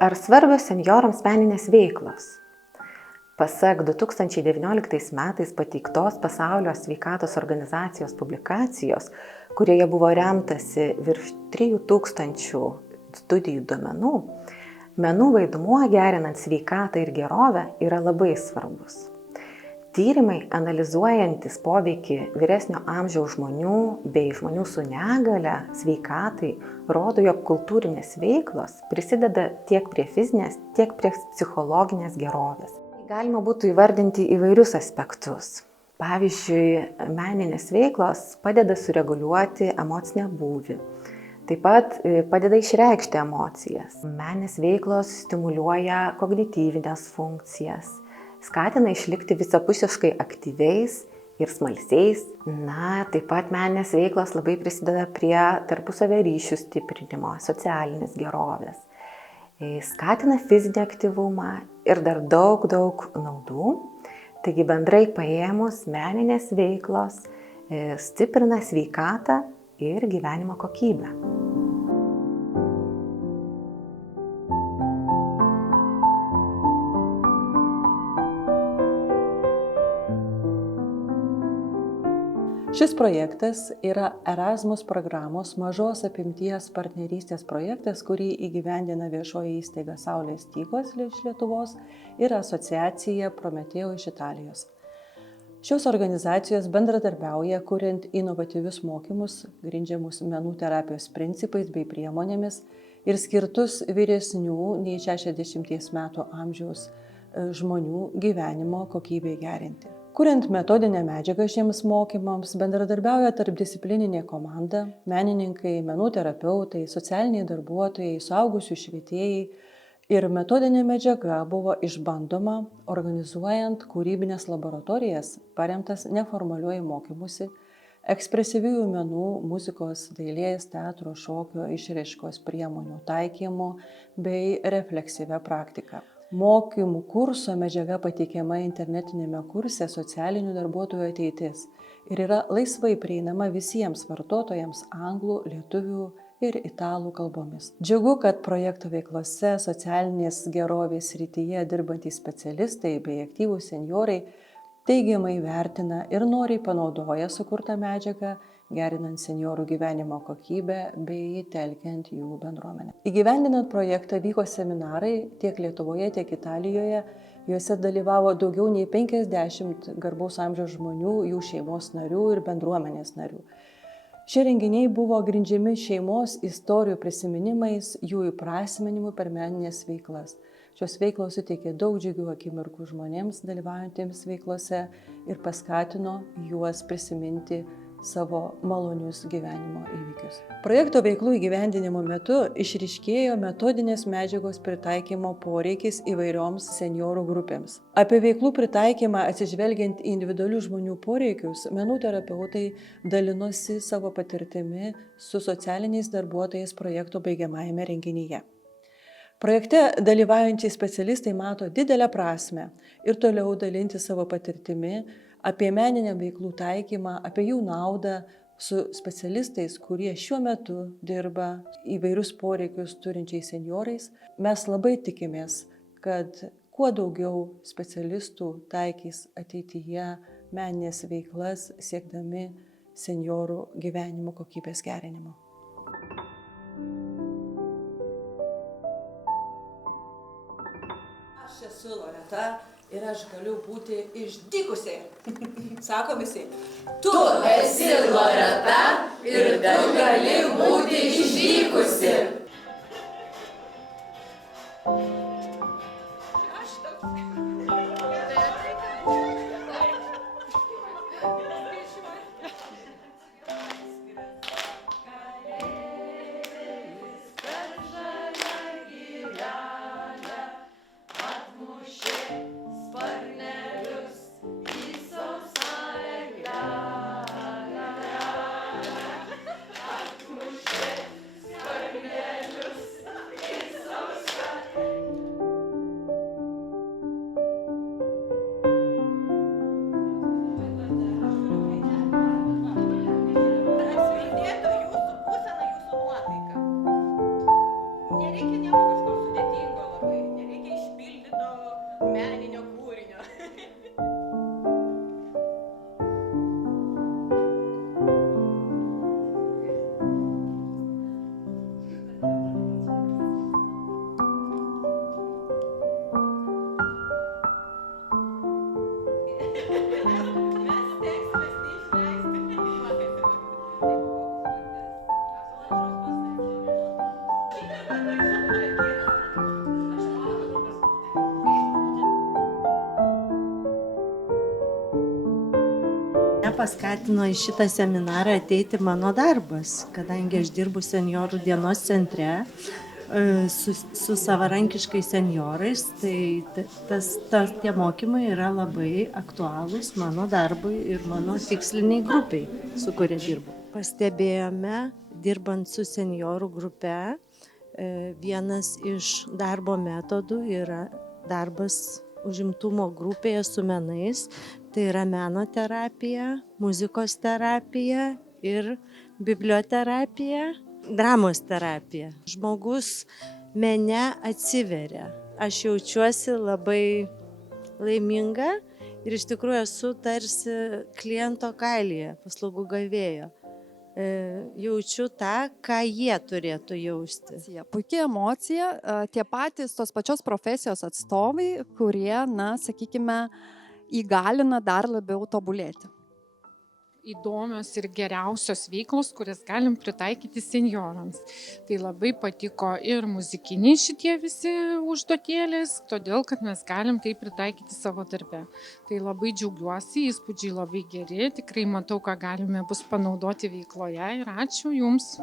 Ar svarbios senjorams meninės veiklos? Pasak 2019 metais pateiktos Pasaulio sveikatos organizacijos publikacijos, kurioje buvo remtasi virš 3000 studijų duomenų, menų vaidmuo gerinant sveikatą ir gerovę yra labai svarbus. Tyrimai, analizuojantis poveikį vyresnio amžiaus žmonių bei žmonių su negale sveikatai, rodo, jog kultūrinės veiklos prisideda tiek prie fizinės, tiek prie psichologinės gerovės. Galima būtų įvardinti įvairius aspektus. Pavyzdžiui, meninės veiklos padeda sureguliuoti emocinę būvį. Taip pat padeda išreikšti emocijas. Meninės veiklos stimuliuoja kognityvinės funkcijas, skatina išlikti visapusiškai aktyviais ir smalsiais. Taip pat meninės veiklos labai prisideda prie tarpusavio ryšių stiprinimo, socialinės gerovės. Skatina fizinį aktyvumą ir dar daug naudų. Taigi bendrai paėmus, meninės veiklos stiprina sveikatą ir gyvenimo kokybę. Šis projektas yra Erasmus programos mažos apimties partnerystės projektas, kurį įgyvendina viešoji įstaiga Saulės stygos iš Lietuvos ir asociacija Prometeo iš Italijos. Šios organizacijos bendradarbiauja, kuriant inovatyvius mokymus, grindžiamus menų terapijos principais bei priemonėmis ir skirtus vyresnių nei 60 metų amžiaus žmonių gyvenimo kokybei gerinti. Kuriant metodinę medžiagą šiems mokymams, bendradarbiauja tarpdisciplininė komanda, menininkai, menų terapeutai, socialiniai darbuotojai, suaugusių švietėjai ir metodinė medžiaga buvo išbandoma organizuojant kūrybinės laboratorijas, paremtas neformaliuoju mokymusi, ekspresyviųjų menų, muzikos, dailės, teatro, šokio, išraiškos priemonių taikymu bei refleksyvia praktika. Mokymų kurso medžiaga pateikiama internetinėme kurse Socialinių darbuotojų ateitis ir yra laisvai prieinama visiems vartotojams anglų, lietuvių ir italų kalbomis. Džiugu, kad projekto veiklose socialinės gerovės srityje dirbantys specialistai bei aktyvūs senjorai teigiamai vertina ir noriai panaudoja sukurtą medžiagą, gerinant senjorų gyvenimo kokybę bei telkiant jų bendruomenę. Įgyvendinant projektą vyko seminarai tiek Lietuvoje, tiek Italijoje. Juose dalyvavo daugiau nei 50 garbaus amžiaus žmonių, jų šeimos narių ir bendruomenės narių. Šie renginiai buvo grindžiami šeimos istorijų prisiminimais, jų įprasminimu per meninės veiklas. Šios veiklos suteikė daug džiugių akimirkų žmonėms dalyvaujantiems veiklose ir paskatino juos prisiminti savo malonius gyvenimo įvykius. Projekto veiklų įgyvendinimo metu išryškėjo metodinės medžiagos pritaikymo poreikis įvairioms senjorų grupėms. Apie veiklų pritaikymą atsižvelgiant į individualių žmonių poreikius, menų terapeutai dalinosi savo patirtimi su socialiniais darbuotojais projekto baigiamajame renginyje. Projekte dalyvaujančiai specialistai mato didelę prasmę ir toliau dalinti savo patirtimi apie meninę veiklų taikymą, apie jų naudą su specialistais, kurie šiuo metu dirba įvairius poreikius turinčiais senjorais. Mes labai tikimės, kad kuo daugiau specialistų taikys ateityje meninės veiklas siekdami senjorų gyvenimo kokybės gerinimo. Aš esu Loreta. Ir aš galiu būti išdykusi. Sako visi. Tu esi Loreta ir tu gali būti išdykusi. paskatino į šitą seminarą ateiti mano darbas, kadangi aš dirbu senjorų dienos centre su savarankiškais senjorais, tai tie mokymai yra labai aktualūs mano darbui ir mano tiksliniai grupiai, su kuria dirbu. Pastebėjome, dirbant su senjorų grupe, vienas iš darbo metodų yra darbas užimtumo grupėje su menais, tai yra meno terapija, muzikos terapija ir biblioterapija, dramos terapija. Žmogus mene atsiveria. Aš jaučiuosi labai laiminga ir iš tikrųjų esu tarsi kliento kailyje, paslaugų gavėjo. Jaučiu tą, ką jie turėtų jausti. Puikia emocija, tie patys tos pačios profesijos atstovai, kurie, sakykime, įgalina dar labiau tobulėti. Įdomios ir geriausios veiklos, kurias galim pritaikyti senjorams. Tai labai patiko ir muzikiniai šitie visi užduotėlės, todėl, kad mes galim tai pritaikyti savo darbe. Tai labai džiaugiuosi, įspūdžiai labai geri, tikrai matau, ką galime bus panaudoti veikloje ir ačiū Jums.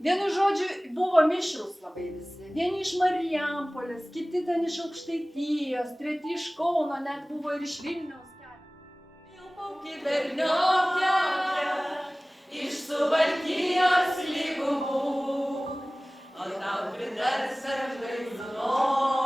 Vienu žodžiu, buvo mišrūs labai visi. Vieni iš Marijampolės, kiti ten iš Aukštaitijos, treti iš Kauno, net buvo ir iš Vilniaus. Pilpauki berniokė, iš Suvalkijos lygumų, o tau pritars aš žvaigždų.